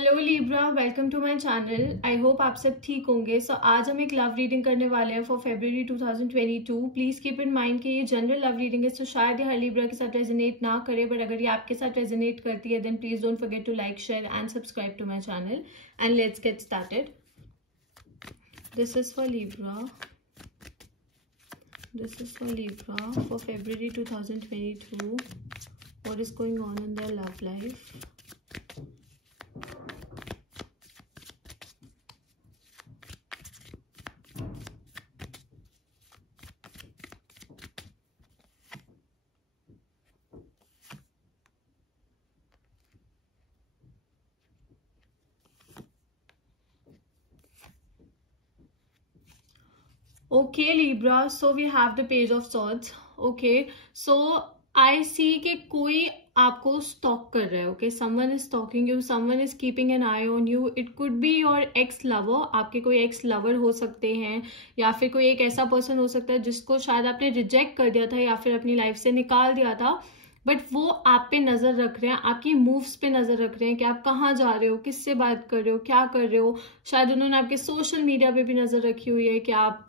Hello Libra, welcome to my channel. I hope आप सब ठीक होंगे। आज हम एक लव रीडिंग करने वाले हैं for February 2022। Please keep in mind कि ये जनरल लव रीडिंग है, तो शायद ये हर लिब्रा के साथ रेजोनेट ना करे, बट अगर ये आपके साथ रेजोनेट करती है then please don't forget to like, share and subscribe to my channel and let's get started. This is for Libra. This is for Libra for February 2022. What is going on in their love life? Okay Libra, so we have the Page of Swords. Okay, so I see कि कोई आपको stock कर रहा है. Okay, someone is stalking you, someone is keeping an eye on you. It could be your ex lover. आपके कोई ex lover हो सकते हैं, या फिर कोई एक ऐसा पर्सन हो सकता है जिसको शायद आपने रिजेक्ट कर दिया था या फिर अपनी लाइफ से निकाल दिया था, बट वो आप पे नजर रख रहे हैं, आपकी मूव्स पे नजर रख रहे हैं कि आप कहाँ जा रहे हो, किससे बात कर रहे हो, क्या कर रहे हो. शायद उन्होंने आपके सोशल मीडिया पे भी नजर रखी हुई है कि आप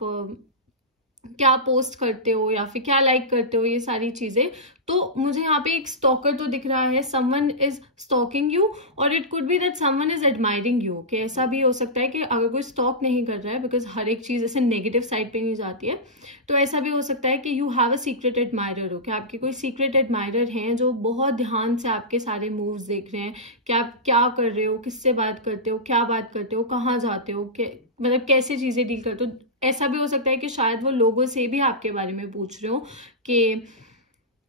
क्या पोस्ट करते हो या फिर क्या लाइक करते हो, ये सारी चीजें. तो मुझे यहाँ पे एक स्टॉकर तो दिख रहा है, समवन इज स्टॉकिंग यू, और it could be that someone is admiring you. कि ऐसा भी हो सकता है कि अगर कोई स्टॉक नहीं कर रहा है, बिकॉज हर एक चीज ऐसे नेगेटिव साइड पे नहीं जाती है, तो ऐसा भी हो सकता है कि you have a secret admirer हो, कि आपके कोई सीक्रेट एडमायरर हैं जो बहुत ध्यान से आपके सारे मूव्स देख रहे हैं कि आप क्या कर रहे हो, किससे बात करते हो, क्या बात करते हो, कहाँ जाते हो, मतलब कैसे चीजें डील करते हो. ऐसा भी हो सकता है कि शायद वो लोगों से भी आपके बारे में पूछ रहे हो कि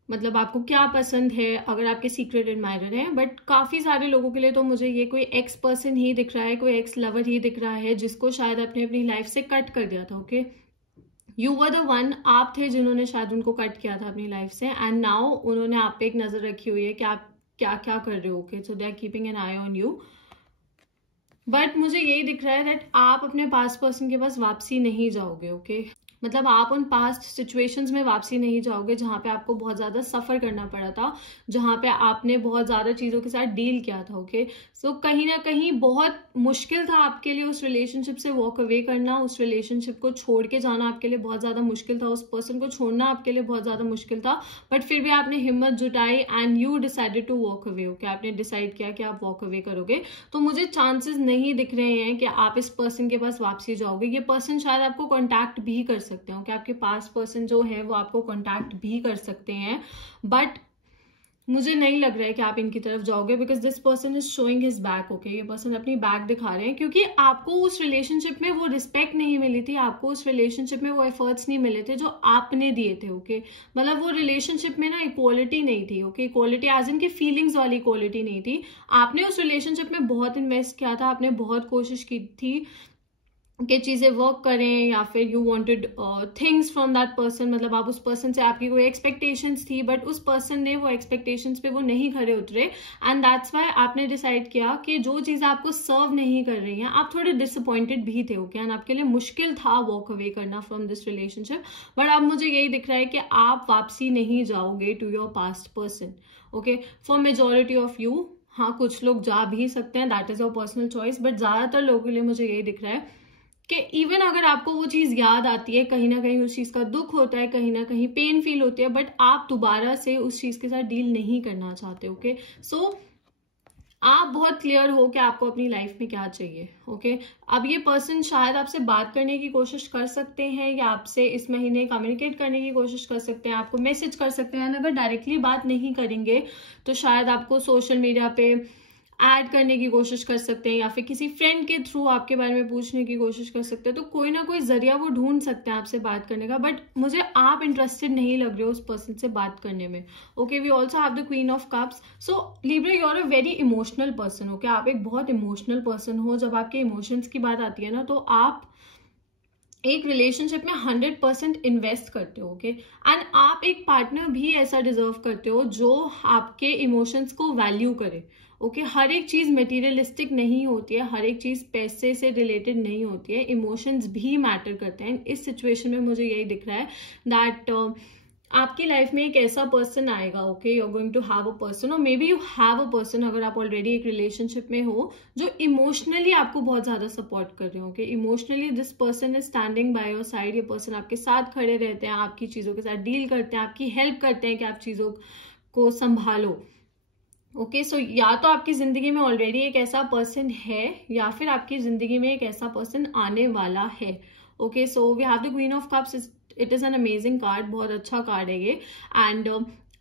मतलब आपको क्या पसंद है, अगर आपके सीक्रेट एडमायरर हैं. बट काफी सारे लोगों के लिए तो मुझे ये कोई एक्स पर्सन ही दिख रहा है, कोई एक्स लवर ही दिख रहा है जिसको शायद आपने अपनी लाइफ से कट कर दिया था. Okay, you were the one, आप थे जिन्होंने शायद उनको कट किया था अपनी लाइफ से, एंड नाउ उन्होंने आप पे एक नजर रखी हुई है कि आप क्या क्या कर रहे हो. Okay, so they are keeping an eye on you. But मुझे यही दिख रहा है दैट आप अपने पास्ट पर्सन के पास वापसी नहीं जाओगे. ओके, मतलब आप उन पास्ट सिचुएशंस में वापसी नहीं जाओगे जहां पे आपको बहुत ज्यादा सफर करना पड़ा था, जहां पे आपने बहुत ज्यादा चीजों के साथ डील किया था. ओके, सो कहीं ना कहीं बहुत मुश्किल था आपके लिए उस रिलेशनशिप से वॉक अवे करना, उस रिलेशनशिप को छोड़ के जाना आपके लिए बहुत ज्यादा मुश्किल था, उस पर्सन को छोड़ना आपके लिए बहुत ज्यादा मुश्किल था. बट फिर भी आपने हिम्मत जुटाई and you decided to walk away. Okay, आपने डिसाइड किया कि आप वॉक अवे करोगे. तो मुझे चांसेस नहीं दिख रहे हैं कि आप इस पर्सन के पास वापसी जाओगे. ये पर्सन शायद आपको कॉन्टैक्ट भी कर सकते हो, कि आपके पास पर्सन जो है वो आपको कांटेक्ट भी कर सकते हैं, बट मुझे नहीं लग रहा है कि आप इनकी तरफ जाओगे, because this person is showing his back. Okay, ये पर्सन अपनी बैक दिखा रहे हैं क्योंकि आपको उस रिलेशनशिप में वो रिस्पेक्ट नहीं मिली थी, आपको उस रिलेशनशिप में वो एफर्ट्स नहीं मिले थे जो आपने दिए थे. ओके, मतलब वो रिलेशनशिप में ना इक्वालिटी नहीं थी. ओके, इक्वालिटी एज इन की फीलिंग्स वाली इक्वालिटी नहीं थी. आपने उस रिलेशनशिप में बहुत इन्वेस्ट किया था, आपने बहुत कोशिश की थी कि चीजें वर्क करें, या फिर you wanted things from that person. मतलब आप उस पर्सन से, आपकी कोई एक्सपेक्टेशंस थी, बट उस पर्सन ने वो एक्सपेक्टेशंस पे वो नहीं खरे उतरे, एंड दैट्स व्हाई आपने डिसाइड किया कि जो चीजें आपको सर्व नहीं कर रही हैं, आप थोड़े डिसअपॉइंटेड भी थे. ओके, एंड आपके लिए मुश्किल था वॉक अवे करना फ्रॉम दिस रिलेशनशिप. बट अब मुझे यही दिख रहा है कि आप वापसी नहीं जाओगे to your past person. Okay, for majority of you. हाँ, कुछ लोग जा भी सकते हैं, that is your personal choice, but ज्यादातर लोगों के लिए मुझे यही दिख रहा है कि इवन अगर आपको वो चीज याद आती है, कहीं ना कहीं उस चीज का दुख होता है, कहीं ना कहीं पेन फील होती है, बट आप दोबारा से उस चीज के साथ डील नहीं करना चाहते. ओके, सो आप बहुत क्लियर हो कि आपको अपनी लाइफ में क्या चाहिए. ओके, अब ये पर्सन शायद आपसे बात करने की कोशिश कर सकते हैं, या आपसे इस महीने कम्युनिकेट करने की कोशिश कर सकते हैं, आपको मैसेज कर सकते हैं. अगर डायरेक्टली बात नहीं करेंगे तो शायद आपको सोशल मीडिया पे ऐड करने की कोशिश कर सकते हैं, या फिर किसी फ्रेंड के थ्रू आपके बारे में पूछने की कोशिश कर सकते हैं. तो कोई ना कोई जरिया वो ढूंढ सकते हैं आपसे बात करने का, बट मुझे आप इंटरेस्टेड नहीं लग रहे हो उस पर्सन से बात करने में. Okay, we also have the queen of cups. So Libra, you are a very emotional person. Okay, आप एक बहुत इमोशनल पर्सन हो. जब आपके इमोशंस की बात आती है ना, तो आप एक रिलेशनशिप में 100% इन्वेस्ट करते हो. ओके, एंड आप एक पार्टनर भी ऐसा डिजर्व करते हो जो आपके इमोशंस को वैल्यू करे. ओके, हर एक चीज मटेरियलिस्टिक नहीं होती है, हर एक चीज पैसे से रिलेटेड नहीं होती है, इमोशंस भी मैटर करते हैं. इस सिचुएशन में मुझे यही दिख रहा है दैट आपकी लाइफ में एक ऐसा पर्सन आएगा, okay, you are going to have a person, और maybe you have a person, अगर आप ऑलरेडी एक रिलेशनशिप में हो, जो इमोशनली आपको बहुत ज्यादा सपोर्ट कर रहे हो, okay, emotionally this person is standing by your side. ये पर्सन आपके साथ खड़े रहते हैं, आपकी चीजों के साथ डील करते हैं, आपकी हेल्प करते हैं कि आप चीजों को संभालो, ओके। सो या तो आपकी जिंदगी में ऑलरेडी एक ऐसा पर्सन है, या फिर आपकी जिंदगी में एक ऐसा पर्सन आने वाला है, okay. So we have the queen of cups, it is an amazing card, बहुत अच्छा कार्ड है ये। एंड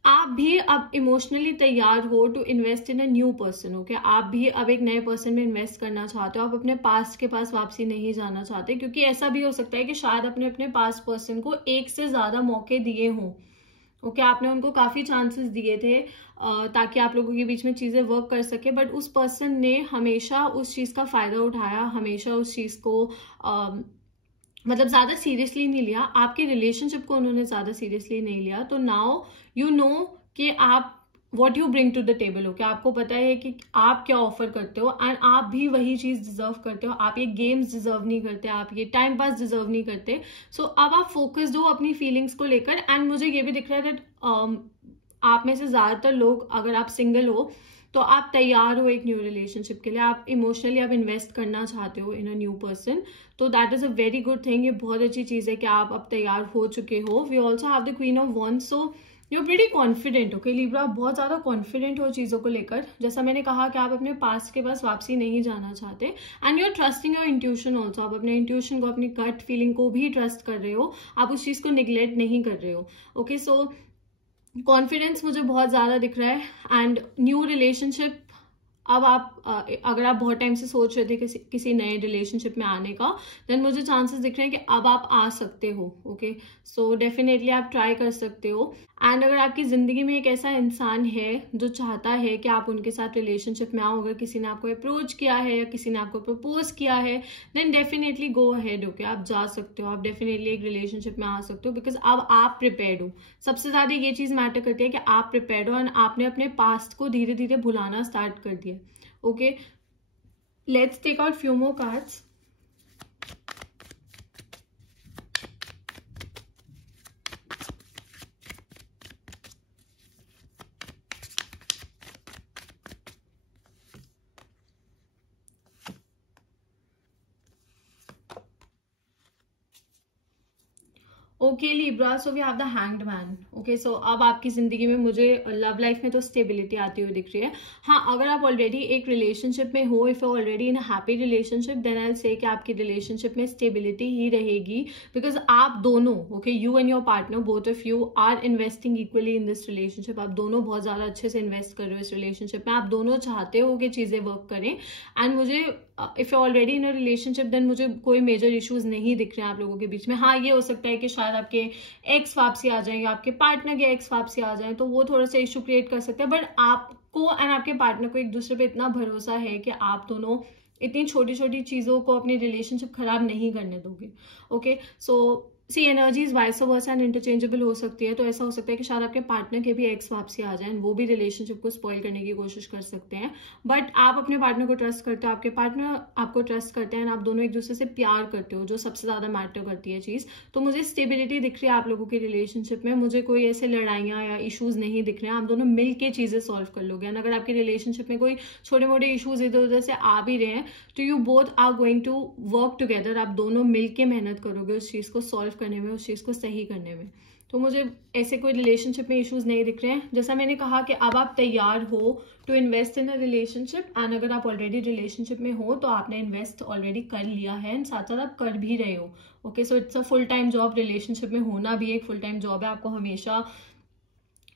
आप भी अब इमोशनली तैयार हो to invest in a new person, okay. आप भी अब एक नए पर्सन में इन्वेस्ट करना चाहते हो, आप अपने पास्ट के पास वापसी नहीं जाना चाहते, क्योंकि ऐसा भी हो सकता है कि शायद अपने पास्ट पर्सन को एक से ज्यादा मौके दिए हों, ओके, आपने उनको काफी चांसेस दिए थे ताकि आप लोगों के बीच में चीजें वर्क कर सके, बट उस पर्सन ने हमेशा उस चीज का फायदा उठाया, हमेशा उस चीज को मतलब ज्यादा सीरियसली नहीं लिया, आपके रिलेशनशिप को उन्होंने ज्यादा सीरियसली नहीं लिया। तो नाउ यू नो कि आप what you bring to the table, okay, आपको पता है कि आप क्या ऑफर करते हो, एंड आप भी वही चीज डिजर्व करते हो। आप ये गेम्स डिजर्व नहीं करते, आप ये टाइम पास डिजर्व नहीं करते। सो अब आप फोकस्ड हो अपनी फीलिंग्स को लेकर, एंड मुझे ये भी दिख रहा है दैट आप में से ज्यादातर लोग, अगर आप सिंगल हो तो आप तैयार हो एक न्यू रिलेशनशिप के लिए, आप इमोशनली आप इन्वेस्ट करना चाहते हो इन अ न्यू पर्सन, तो that is a very good thing. ये बहुत अच्छी चीज है कि आप अब तैयार हो चुके हो। We also have the queen of wands, so you are pretty confident, okay Libra, बहुत ज्यादा कॉन्फिडेंट हो चीजों को लेकर। जैसा मैंने कहा कि आप अपने पास्ट के पास वापसी नहीं जाना चाहते, and you are trusting your intuition also, आप अपने इंट्यूशन को, अपनी गट फीलिंग को भी ट्रस्ट कर रहे हो, आप उस चीज को निग्लेक्ट नहीं कर रहे हो, ओके। सो कॉन्फिडेंस मुझे बहुत ज्यादा दिख रहा है। एंड न्यू रिलेशनशिप, अब आप अगर आप बहुत टाइम से सोच रहे थे किसी नए रिलेशनशिप में आने का, देन मुझे चांसेस दिख रहे हैं कि अब आप आ सकते हो, ओके। सो डेफिनेटली आप ट्राई कर सकते हो। एंड अगर आपकी जिंदगी में एक ऐसा इंसान है जो चाहता है कि आप उनके साथ रिलेशनशिप में आओ, अगर किसी ने आपको अप्रोच किया है या किसी ने आपको प्रपोज किया है, then definitely go ahead, okay, आप जा सकते हो, आप डेफिनेटली एक रिलेशनशिप में आ सकते हो, बिकॉज अब आप प्रिपेयर्ड हो। सबसे ज्यादा ये चीज मैटर करती है कि आप प्रिपेयर्ड हो, एंड आपने अपने पास्ट को धीरे धीरे भुलाना स्टार्ट कर दिया, okay. Let's take out few more cards. Okay Libra, so we have the hanged man, okay. So अब आपकी जिंदगी में मुझे लव लाइफ में तो स्टेबिलिटी आती हुई दिख रही है। हाँ, अगर आप ऑलरेडी एक रिलेशनशिप में हो, if you already in happy relationship, then I will say कि आपकी रिलेशनशिप में स्टेबिलिटी ही रहेगी, बिकॉज आप दोनों, okay, you and your partner, both of you are investing equally in this relationship. आप दोनों बहुत ज्यादा अच्छे से इन्वेस्ट कर रहे हो इस रिलेशनशिप में, आप दोनों चाहते हो कि चीजें वर्क करें। एंड मुझे if you already in a relationship, then मुझे कोई मेजर इश्यूज नहीं दिख रहे हैं आप लोगों के बीच में। हाँ, ये हो सकता है कि शायद आपके एक्स वापसी आ जाए या आपके पार्टनर के एक्स वापसी आ जाए, तो वो थोड़ा सा इशू क्रिएट कर सकते हैं, बट आपको एंड आपके पार्टनर को एक दूसरे पे इतना भरोसा है कि आप दोनों इतनी छोटी छोटी चीजों को अपनी रिलेशनशिप खराब नहीं करने दोगे, okay. So see energies vice versa and interchangeable हो सकती है, तो ऐसा हो सकता है कि शायद आपके पार्टनर के भी एक्स वापसी आ जाए, वो भी रिलेशनशिप को स्पॉइल करने की कोशिश कर सकते हैं, बट आप अपने पार्टनर को ट्रस्ट करते हो, आपके पार्टनर आपको ट्रस्ट करते हैं, आप दोनों एक दूसरे से प्यार करते हो, जो सबसे ज्यादा मैटर करती है चीज। तो मुझे स्टेबिलिटी दिख रही है आप लोगों की रिलेशनशिप में, मुझे कोई ऐसे लड़ाइयाँ या इशूज नहीं दिख रहे हैं, आप दोनों मिल के चीजें सॉल्व कर लोगे। एंड अगर आपकी रिलेशनशिप में कोई छोटे मोटे इशूज इधर उधर से आ भी रहे हैं, तो you both are going to work together, आप दोनों मिल के मेहनत करोगे उस चीज को सॉल्व करने में, उस चीज को सही करने में। तो मुझे ऐसे कोई रिलेशनशिप में इश्यूज नहीं दिख रहे हैं। जैसा मैंने कहा कि अब आप तैयार हो to invest in a relationship, and अगर आप ऑलरेडी रिलेशनशिप में हो तो आपने इन्वेस्ट ऑलरेडी कर लिया है, एंड साथ साथ आप कर भी रहे हो, okay. So it's a full time job, relationship में होना भी एक फुल टाइम जॉब है, आपको हमेशा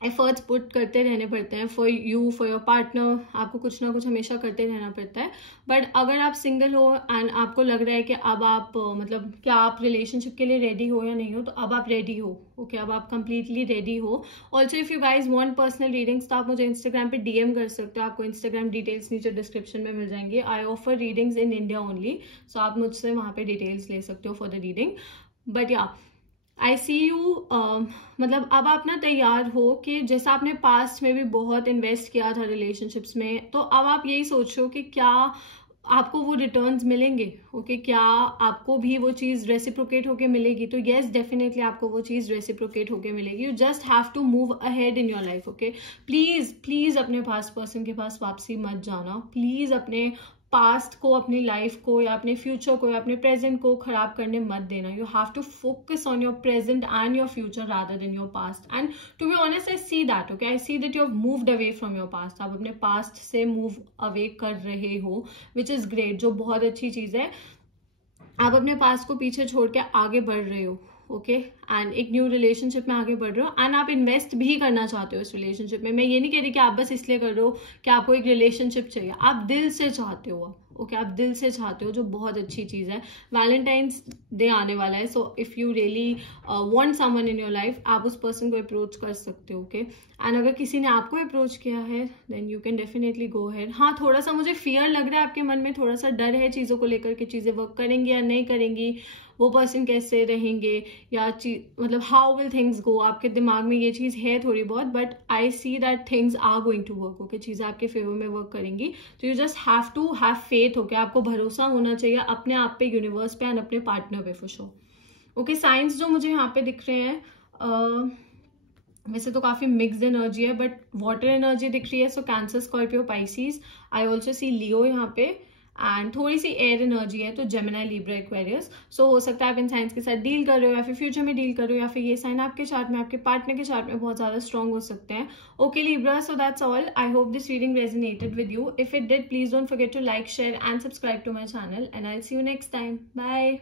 एफर्ट्स पुट करते रहने पड़ते हैं for you, for your partner, आपको कुछ ना कुछ हमेशा करते रहना पड़ता है। बट अगर आप सिंगल हो एंड आपको लग रहा है कि अब आप मतलब क्या आप रिलेशनशिप के लिए रेडी हो या नहीं हो, तो अब आप रेडी हो, ओके, अब आप कंप्लीटली रेडी हो। Also if you guys want personal readings, तो आप मुझे इंस्टाग्राम पे डीएम कर सकते हो, आपको इंस्टाग्राम डिटेल्स नीचे डिस्क्रिप्शन में मिल जाएंगे। I offer readings in India only, so आप मुझसे वहाँ पे डिटेल्स ले सकते हो फॉर द रीडिंग। बट या आई सी यू, मतलब अब आप ना तैयार हो कि जैसा आपने पास्ट में भी बहुत इन्वेस्ट किया था रिलेशनशिप्स में, तो अब आप यही सोच रहे हो कि क्या आपको वो रिटर्न्स मिलेंगे, ओके क्या आपको भी वो चीज़ रेसिप्रोकेट होके मिलेगी? तो येस डेफिनेटली आपको वो चीज़ रेसिप्रोकेट होके मिलेगी. You just have to move ahead in your life. Okay please please अपने पास्ट पर्सन के पास वापसी मत जाना. प्लीज अपने पास्ट को, अपनी लाइफ को या अपने फ्यूचर को या अपने प्रेजेंट को खराब करने मत देना. You have to focus on your present and your future rather than your past. And to be honest I see that. Okay I see that you have moved away from your past. आप अपने past से move away कर रहे हो, which is great, जो बहुत अच्छी चीज है. आप अपने पास्ट को पीछे छोड़ के आगे बढ़ रहे हो. ओके एंड एक न्यू रिलेशनशिप में आगे बढ़ रहे हो एंड आप इन्वेस्ट भी करना चाहते हो इस रिलेशनशिप में. मैं ये नहीं कह रही कि आप बस इसलिए कर रहे हो कि आपको एक रिलेशनशिप चाहिए. आप दिल से चाहते हो. ओके आप दिल से चाहते हो, जो बहुत अच्छी चीज़ है. वैलेंटाइंस डे आने वाला है, so if you really want someone in your life, आप उस पर्सन को अप्रोच कर सकते हो. ओके एंड अगर किसी ने आपको अप्रोच किया है then you can definitely go ahead. हाँ थोड़ा सा मुझे फियर लग रहा है आपके मन में, थोड़ा सा डर है चीज़ों को लेकर कि चीज़ें वर्क करेंगी या नहीं करेंगी, वो पर्सन कैसे रहेंगे या मतलब हाउ विल थिंग्स गो. आपके दिमाग में ये चीज़ है थोड़ी बहुत, but I see that things are going to work. Okay चीज़ें आपके फेवर में वर्क करेंगी. तो you just have to have faith. Okay आपको भरोसा होना चाहिए अपने आप पे, यूनिवर्स पे एंड अपने पार्टनर पे फॉर श्योर. ओके साइंस जो मुझे यहाँ पे दिख रहे हैं, वैसे तो काफी मिक्स्ड एनर्जी है, बट वाटर एनर्जी दिख रही है. So cancer, Scorpio, Pisces. I also see Leo यहाँ पे एंड थोड़ी सी एयर एनर्जी है, तो जेमिनाई, लिब्रा, एक्वेरियस. सो हो सकता है आप इन साइंस के साथ डील कर रहे हो या फिर फ्यूचर में डील कर रहे हो, या फिर ये साइन आपके चार्ट में, आपके पार्टनर के चार्ट में बहुत ज्यादा स्ट्रॉन्ग हो सकते हैं. Okay Libra, so that's all. I hope this reading resonated with you. If it did, please don't forget to like, share and subscribe to my channel and I will see you next time. Bye.